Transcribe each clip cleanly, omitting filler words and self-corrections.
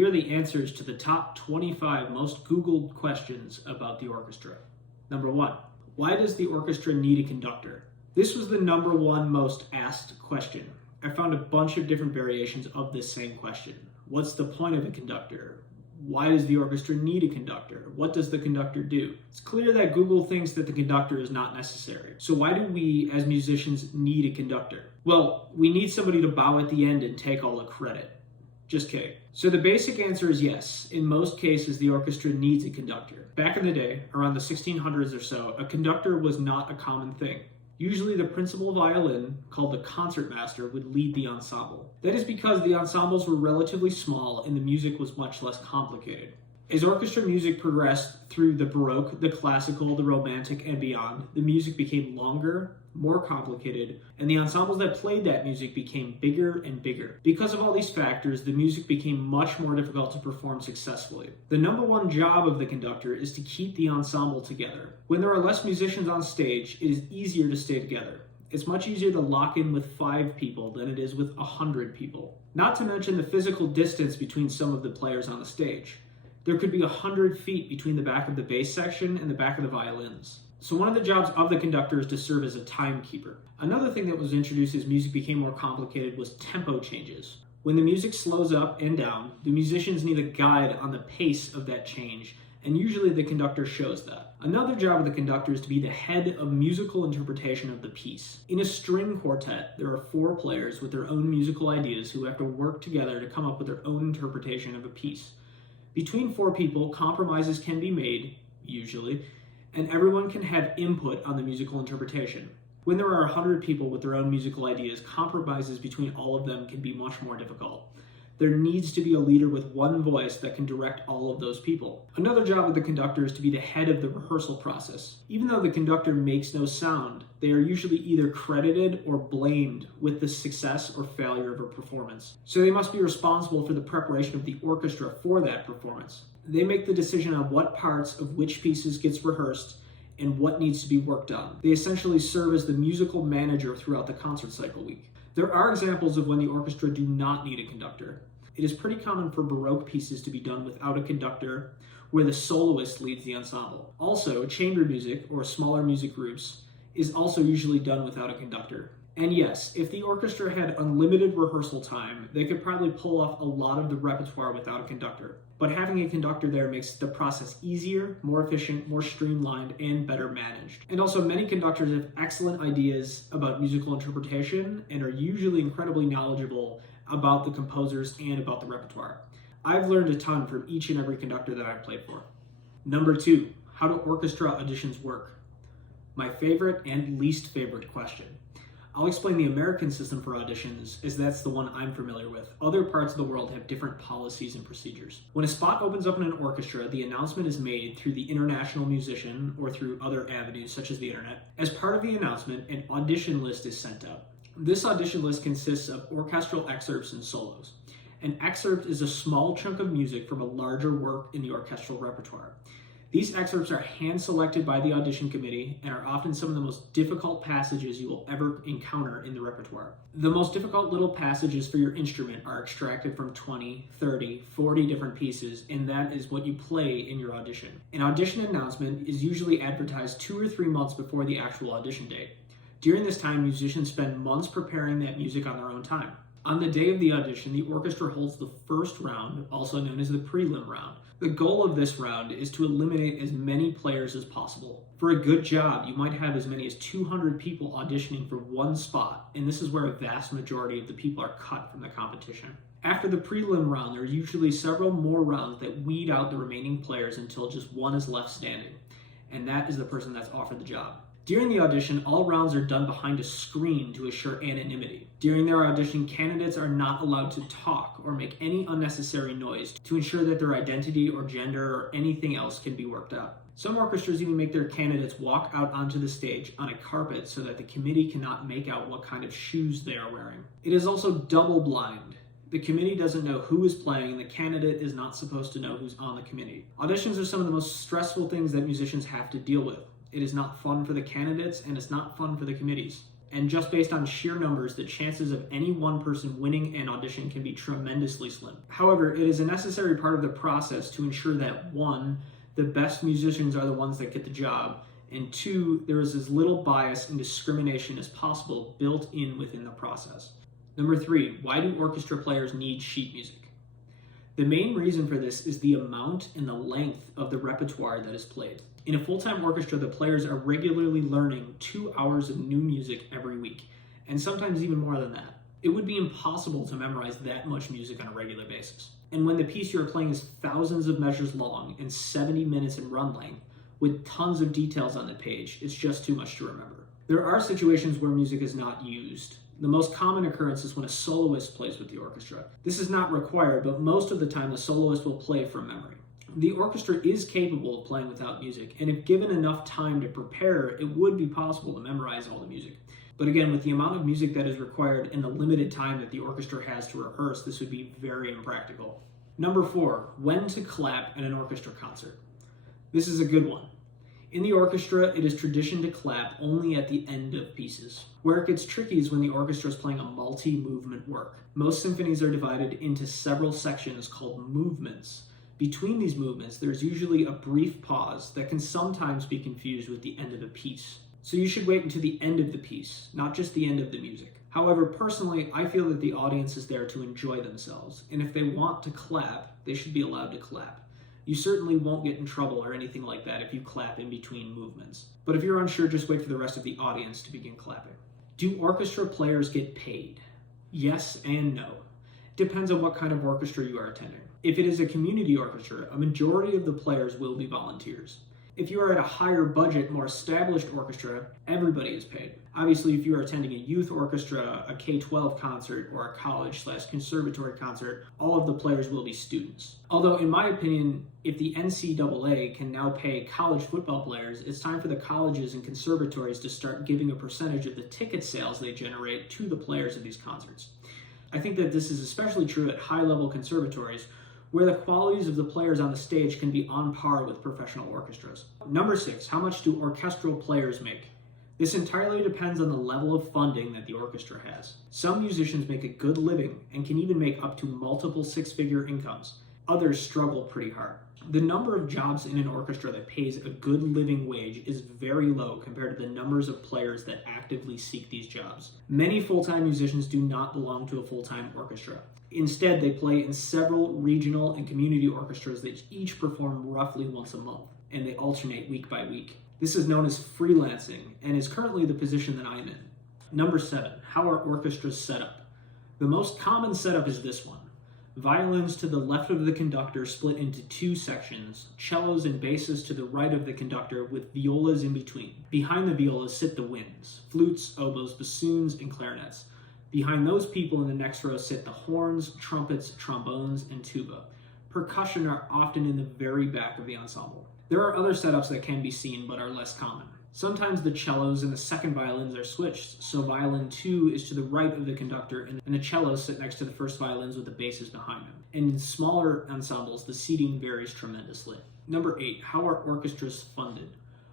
Here are the answers to the top 25 most Googled questions about the orchestra. Number 1. Why does the orchestra need a conductor? This was the number 1 most asked question. I found a bunch of different variations of this same question. What's the point of a conductor? Why does the orchestra need a conductor? What does the conductor do? It's clear that Google thinks that the conductor is not necessary. So why do we, as musicians, need a conductor? Well, we need somebody to bow at the end and take all the credit. Just kidding. So the basic answer is yes. In most cases, the orchestra needs a conductor. Back in the day, around the 1600s or so, a conductor was not a common thing. Usually the principal violin, called the concertmaster, would lead the ensemble. That is because the ensembles were relatively small and the music was much less complicated. As orchestra music progressed through the Baroque, the Classical, the Romantic, and beyond, the music became longer, more complicated, and the ensembles that played that music became bigger and bigger. Because of all these factors, the music became much more difficult to perform successfully. The number 1 job of the conductor is to keep the ensemble together. When there are less musicians on stage, it is easier to stay together. It's much easier to lock in with 5 people than it is with 100 people. Not to mention the physical distance between some of the players on the stage. There could be 100 feet between the back of the bass section and the back of the violins. So one of the jobs of the conductor is to serve as a timekeeper. Another thing that was introduced as music became more complicated was tempo changes. When the music slows up and down, the musicians need a guide on the pace of that change, and usually the conductor shows that. Another job of the conductor is to be the head of musical interpretation of the piece. In a string quartet, there are 4 players with their own musical ideas who have to work together to come up with their own interpretation of a piece. Between 4 people, compromises can be made, usually, and everyone can have input on the musical interpretation. When there are 100 people with their own musical ideas, compromises between all of them can be much more difficult. There needs to be a leader with one voice that can direct all of those people. Another job of the conductor is to be the head of the rehearsal process. Even though the conductor makes no sound, they are usually either credited or blamed with the success or failure of a performance. So they must be responsible for the preparation of the orchestra for that performance. They make the decision on what parts of which pieces gets rehearsed and what needs to be worked on. They essentially serve as the musical manager throughout the concert cycle week. There are examples of when the orchestra do not need a conductor. It is pretty common for Baroque pieces to be done without a conductor, where the soloist leads the ensemble. Also, chamber music, or smaller music groups, is also usually done without a conductor. And yes, if the orchestra had unlimited rehearsal time, they could probably pull off a lot of the repertoire without a conductor. But having a conductor there makes the process easier, more efficient, more streamlined, and better managed. And also, many conductors have excellent ideas about musical interpretation and are usually incredibly knowledgeable about the composers and about the repertoire. I've learned a ton from each and every conductor that I've played for. Number 2, how do orchestra auditions work? My favorite and least favorite question. I'll explain the American system for auditions, as that's the one I'm familiar with. Other parts of the world have different policies and procedures. When a spot opens up in an orchestra, the announcement is made through the international musician or through other avenues such as the internet. As part of the announcement, an audition list is sent out. This audition list consists of orchestral excerpts and solos. An excerpt is a small chunk of music from a larger work in the orchestral repertoire. These excerpts are hand-selected by the audition committee and are often some of the most difficult passages you will ever encounter in the repertoire. The most difficult little passages for your instrument are extracted from 20, 30, 40 different pieces, and that is what you play in your audition. An audition announcement is usually advertised 2 or 3 months before the actual audition date. During this time, musicians spend months preparing that music on their own time. On the day of the audition, the orchestra holds the first round, also known as the prelim round. The goal of this round is to eliminate as many players as possible. For a good job, you might have as many as 200 people auditioning for one spot, and this is where a vast majority of the people are cut from the competition. After the prelim round, there are usually several more rounds that weed out the remaining players until just one is left standing, and that is the person that's offered the job. During the audition, all rounds are done behind a screen to assure anonymity. During their audition, candidates are not allowed to talk or make any unnecessary noise to ensure that their identity or gender or anything else can be worked out. Some orchestras even make their candidates walk out onto the stage on a carpet so that the committee cannot make out what kind of shoes they are wearing. It is also double blind. The committee doesn't know who is playing, and the candidate is not supposed to know who's on the committee. Auditions are some of the most stressful things that musicians have to deal with. It is not fun for the candidates, and it's not fun for the committees. And just based on sheer numbers, the chances of any one person winning an audition can be tremendously slim. However, it is a necessary part of the process to ensure that 1, the best musicians are the ones that get the job, and 2, there is as little bias and discrimination as possible built in within the process. Number 3, why do orchestra players need sheet music? The main reason for this is the amount and the length of the repertoire that is played. In a full-time orchestra, the players are regularly learning 2 hours of new music every week, and sometimes even more than that. It would be impossible to memorize that much music on a regular basis. And when the piece you're playing is thousands of measures long and 70 minutes in run length, with tons of details on the page, it's just too much to remember. There are situations where music is not used. The most common occurrence is when a soloist plays with the orchestra. This is not required, but most of the time the soloist will play from memory. The orchestra is capable of playing without music, and if given enough time to prepare, it would be possible to memorize all the music. But again, with the amount of music that is required and the limited time that the orchestra has to rehearse, this would be very impractical. Number 4, when to clap at an orchestra concert. This is a good one. In the orchestra, it is tradition to clap only at the end of pieces. Where it gets tricky is when the orchestra is playing a multi-movement work. Most symphonies are divided into several sections called movements. Between these movements, there's usually a brief pause that can sometimes be confused with the end of a piece. So you should wait until the end of the piece, not just the end of the music. However, personally, I feel that the audience is there to enjoy themselves, and if they want to clap, they should be allowed to clap. You certainly won't get in trouble or anything like that if you clap in between movements. But if you're unsure, just wait for the rest of the audience to begin clapping. Do orchestra players get paid? Yes and no. Depends on what kind of orchestra you are attending. If it is a community orchestra, a majority of the players will be volunteers. If you are at a higher budget, more established orchestra, everybody is paid. Obviously, if you are attending a youth orchestra, a K-12 concert, or a college/conservatory concert, all of the players will be students. Although, in my opinion, if the NCAA can now pay college football players, it's time for the colleges and conservatories to start giving a percentage of the ticket sales they generate to the players of these concerts. I think that this is especially true at high-level conservatories, where the qualities of the players on the stage can be on par with professional orchestras. Number 6, how much do orchestral players make? This entirely depends on the level of funding that the orchestra has. Some musicians make a good living and can even make up to multiple 6-figure incomes. Others struggle pretty hard. The number of jobs in an orchestra that pays a good living wage is very low compared to the numbers of players that actively seek these jobs. Many full-time musicians do not belong to a full-time orchestra. Instead, they play in several regional and community orchestras that each perform roughly once a month, and they alternate week by week. This is known as freelancing, and is currently the position that I'm in. Number 7, how are orchestras set up? The most common setup is this one. Violins to the left of the conductor split into 2 sections, cellos and basses to the right of the conductor with violas in between. Behind the violas sit the winds, flutes, oboes, bassoons, and clarinets. Behind those people in the next row sit the horns, trumpets, trombones, and tuba. Percussion are often in the very back of the ensemble. There are other setups that can be seen but are less common. Sometimes the cellos and the second violins are switched, so violin 2 is to the right of the conductor and the cellos sit next to the first violins with the basses behind them. And in smaller ensembles, the seating varies tremendously. Number 8, how are orchestras funded?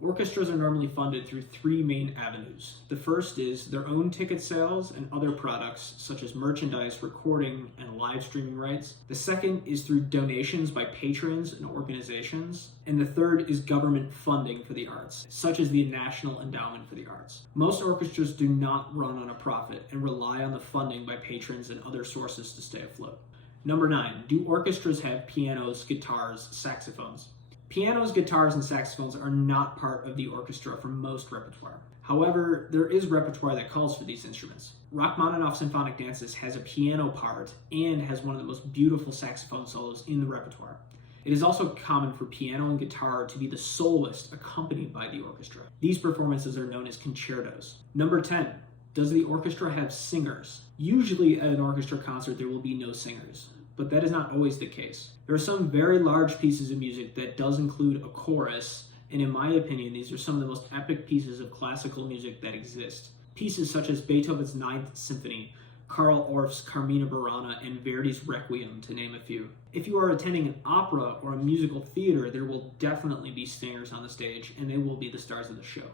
Orchestras are normally funded through 3 main avenues. The first is their own ticket sales and other products such as merchandise, recording, and live streaming rights. The second is through donations by patrons and organizations. And the third is government funding for the arts, such as the National Endowment for the Arts. Most orchestras do not run on a profit and rely on the funding by patrons and other sources to stay afloat. Number 9, do orchestras have pianos, guitars, saxophones? Pianos, guitars, and saxophones are not part of the orchestra for most repertoire. However, there is repertoire that calls for these instruments. Rachmaninoff's Symphonic Dances has a piano part and has one of the most beautiful saxophone solos in the repertoire. It is also common for piano and guitar to be the soloist accompanied by the orchestra. These performances are known as concertos. Number 10, does the orchestra have singers? Usually at an orchestra concert there will be no singers, but that is not always the case. There are some very large pieces of music that does include a chorus, and in my opinion, these are some of the most epic pieces of classical music that exist. Pieces such as Beethoven's Ninth Symphony, Karl Orff's Carmina Burana, and Verdi's Requiem, to name a few. If you are attending an opera or a musical theater, there will definitely be singers on the stage, and they will be the stars of the show.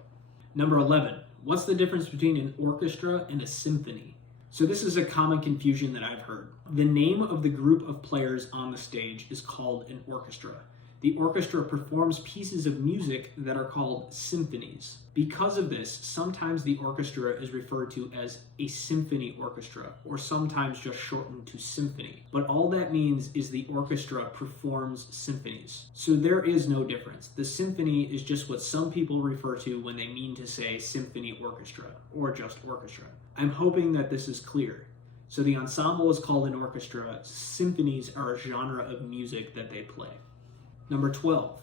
Number 11, what's the difference between an orchestra and a symphony? So this is a common confusion that I've heard. The name of the group of players on the stage is called an orchestra. The orchestra performs pieces of music that are called symphonies. Because of this, sometimes the orchestra is referred to as a symphony orchestra, or sometimes just shortened to symphony. But all that means is the orchestra performs symphonies. So there is no difference. The symphony is just what some people refer to when they mean to say symphony orchestra, or just orchestra. I'm hoping that this is clear. So the ensemble is called an orchestra. Symphonies are a genre of music that they play. Number 12,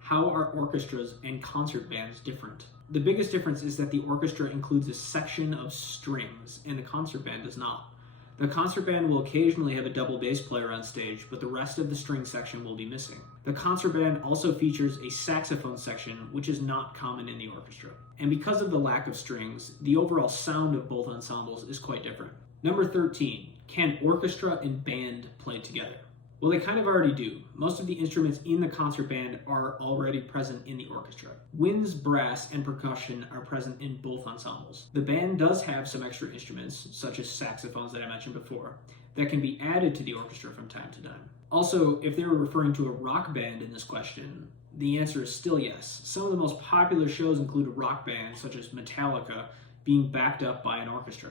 how are orchestras and concert bands different? The biggest difference is that the orchestra includes a section of strings and the concert band does not. The concert band will occasionally have a double bass player on stage, but the rest of the string section will be missing. The concert band also features a saxophone section, which is not common in the orchestra. And because of the lack of strings, the overall sound of both ensembles is quite different. Number 13, can orchestra and band play together? Well, they kind of already do. Most of the instruments in the concert band are already present in the orchestra. Winds, brass, and percussion are present in both ensembles. The band does have some extra instruments, such as saxophones that I mentioned before, that can be added to the orchestra from time to time. Also, if they were referring to a rock band in this question, the answer is still yes. Some of the most popular shows include rock bands, such as Metallica, being backed up by an orchestra.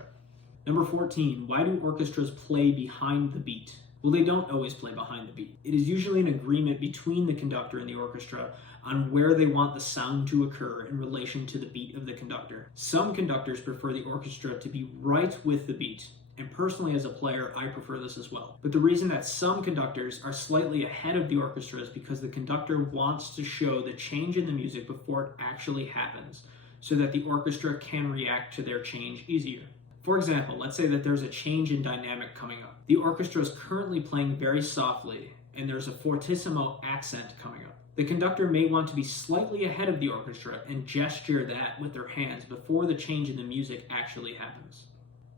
Number 14, why do orchestras play behind the beat? Well, they don't always play behind the beat. It is usually an agreement between the conductor and the orchestra on where they want the sound to occur in relation to the beat of the conductor. Some conductors prefer the orchestra to be right with the beat, and personally as a player, I prefer this as well. But the reason that some conductors are slightly ahead of the orchestra is because the conductor wants to show the change in the music before it actually happens, so that the orchestra can react to their change easier. For example, let's say that there's a change in dynamic coming up. The orchestra is currently playing very softly, and there's a fortissimo accent coming up. The conductor may want to be slightly ahead of the orchestra and gesture that with their hands before the change in the music actually happens.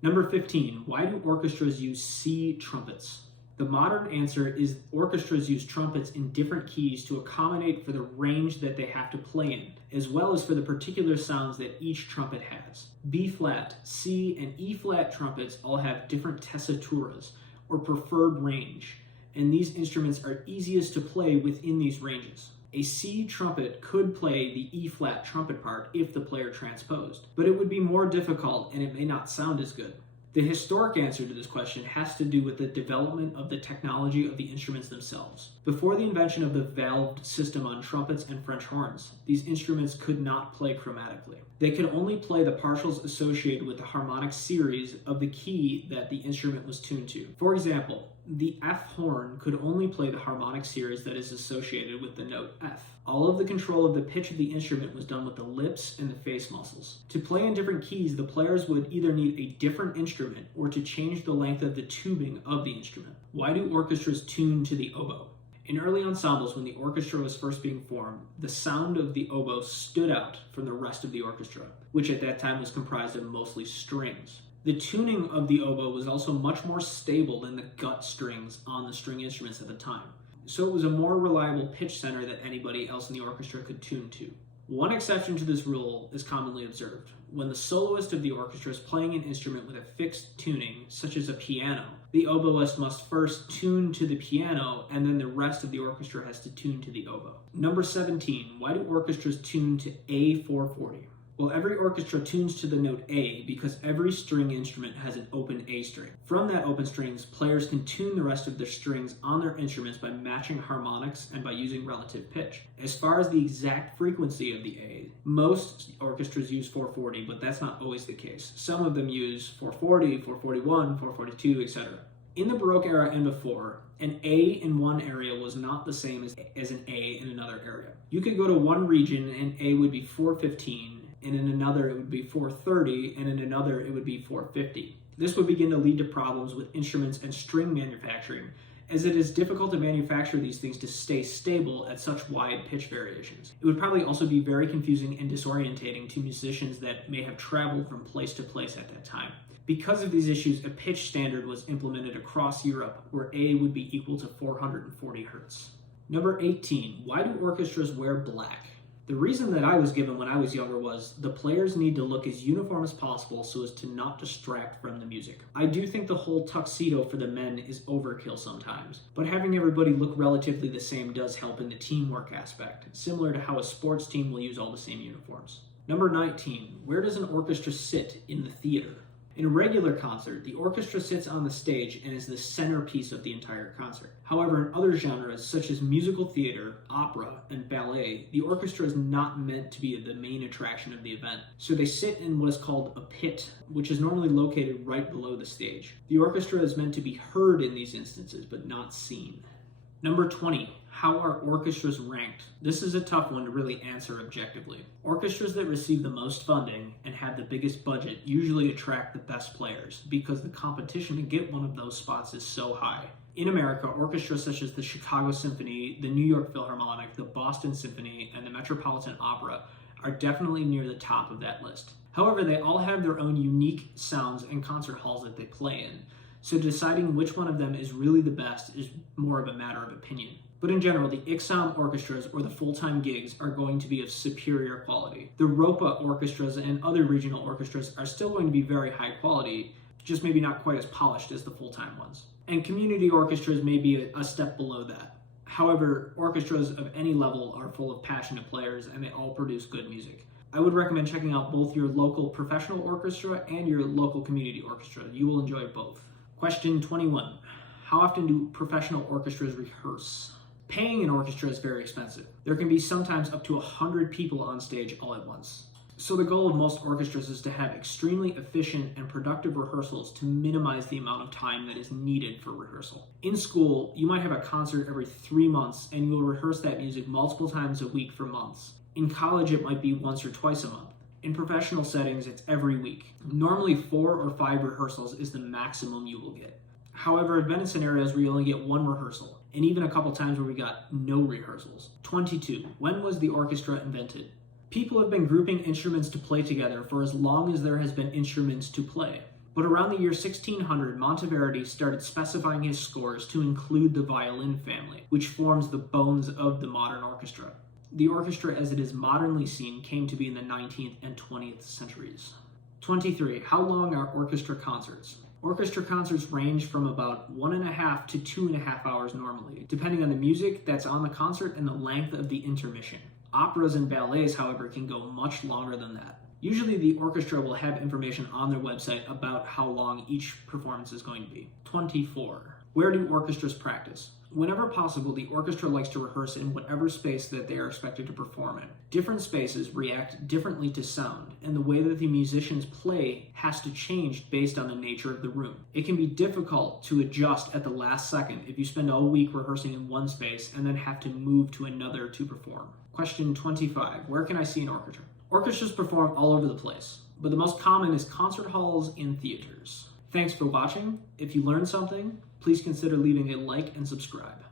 Number 15, why do orchestras use C trumpets? The modern answer is orchestras use trumpets in different keys to accommodate for the range that they have to play in, as well as for the particular sounds that each trumpet has. B flat, C, and E flat trumpets all have different tessituras, or preferred range, and these instruments are easiest to play within these ranges. A C trumpet could play the E flat trumpet part if the player transposed, but it would be more difficult and it may not sound as good. The historic answer to this question has to do with the development of the technology of the instruments themselves. Before the invention of the valved system on trumpets and French horns, these instruments could not play chromatically. They could only play the partials associated with the harmonic series of the key that the instrument was tuned to. For example, the F horn could only play the harmonic series that is associated with the note F. All of the control of the pitch of the instrument was done with the lips and the face muscles. To play in different keys, the players would either need a different instrument or to change the length of the tubing of the instrument. Why do orchestras tune to the oboe? In early ensembles, when the orchestra was first being formed, the sound of the oboe stood out from the rest of the orchestra, which at that time was comprised of mostly strings. The tuning of the oboe was also much more stable than the gut strings on the string instruments at the time, so it was a more reliable pitch center that anybody else in the orchestra could tune to. One exception to this rule is commonly observed. When the soloist of the orchestra is playing an instrument with a fixed tuning, such as a piano, the oboist must first tune to the piano, and then the rest of the orchestra has to tune to the oboe. Number 17, why do orchestras tune to A440? Well, every orchestra tunes to the note A because every string instrument has an open A string. From that open strings, players can tune the rest of their strings on their instruments by matching harmonics and by using relative pitch. As far as the exact frequency of the A, most orchestras use 440, but that's not always the case. Some of them use 440, 441, 442, etc. In the Baroque era and before, an A in one area was not the same as an A in another area. You could go to one region and A would be 415, and in another it would be 430, and in another it would be 450. This would begin to lead to problems with instruments and string manufacturing, as it is difficult to manufacture these things to stay stable at such wide pitch variations. It would probably also be very confusing and disorientating to musicians that may have traveled from place to place at that time. Because of these issues, a pitch standard was implemented across Europe where A would be equal to 440 hertz. Number 18, why do orchestras wear black? The reason that I was given when I was younger was the players need to look as uniform as possible so as to not distract from the music. I do think the whole tuxedo for the men is overkill sometimes, but having everybody look relatively the same does help in the teamwork aspect, similar to how a sports team will use all the same uniforms. Number 19, where does an orchestra sit in the theater? In a regular concert, the orchestra sits on the stage and is the centerpiece of the entire concert. However, in other genres, such as musical theater, opera, and ballet, the orchestra is not meant to be the main attraction of the event. So they sit in what is called a pit, which is normally located right below the stage. The orchestra is meant to be heard in these instances, but not seen. Number 20, how are orchestras ranked? This is a tough one to really answer objectively. Orchestras that receive the most funding and have the biggest budget usually attract the best players because the competition to get one of those spots is so high. In America, orchestras such as the Chicago Symphony, the New York Philharmonic, the Boston Symphony, and the Metropolitan Opera are definitely near the top of that list. However, they all have their own unique sounds and concert halls that they play in. So deciding which one of them is really the best is more of a matter of opinion. But in general, the Ixam orchestras, or the full-time gigs, are going to be of superior quality. The ROPA orchestras and other regional orchestras are still going to be very high quality, just maybe not quite as polished as the full-time ones. And community orchestras may be a step below that. However, orchestras of any level are full of passionate players and they all produce good music. I would recommend checking out both your local professional orchestra and your local community orchestra. You will enjoy both. Question 21. How often do professional orchestras rehearse? Paying an orchestra is very expensive. There can be sometimes up to 100 people on stage all at once. So the goal of most orchestras is to have extremely efficient and productive rehearsals to minimize the amount of time that is needed for rehearsal. In school, you might have a concert every 3 months and you will rehearse that music multiple times a week for months. In college, it might be once or twice a month. In professional settings, it's every week. Normally 4 or 5 rehearsals is the maximum you will get. However, I've been in scenarios where you only get 1 rehearsal, and even a couple times where we got no rehearsals. 22. When was the orchestra invented? People have been grouping instruments to play together for as long as there has been instruments to play. But around the year 1600, Monteverdi started specifying his scores to include the violin family, which forms the bones of the modern orchestra. The orchestra as it is modernly seen came to be in the 19th and 20th centuries. 23. How long are orchestra concerts? Orchestra concerts range from about 1.5 to 2.5 hours normally, depending on the music that's on the concert and the length of the intermission. Operas and ballets, however, can go much longer than that. Usually the orchestra will have information on their website about how long each performance is going to be. 24. Where do orchestras practice? Whenever possible, the orchestra likes to rehearse in whatever space that they are expected to perform in. Different spaces react differently to sound, and the way that the musicians play has to change based on the nature of the room. It can be difficult to adjust at the last second if you spend all week rehearsing in one space and then have to move to another to perform. Question 25. Where can I see an orchestra? Orchestras perform all over the place, but the most common is concert halls and theaters. Thanks for watching. If you learned something, please consider leaving a like and subscribe.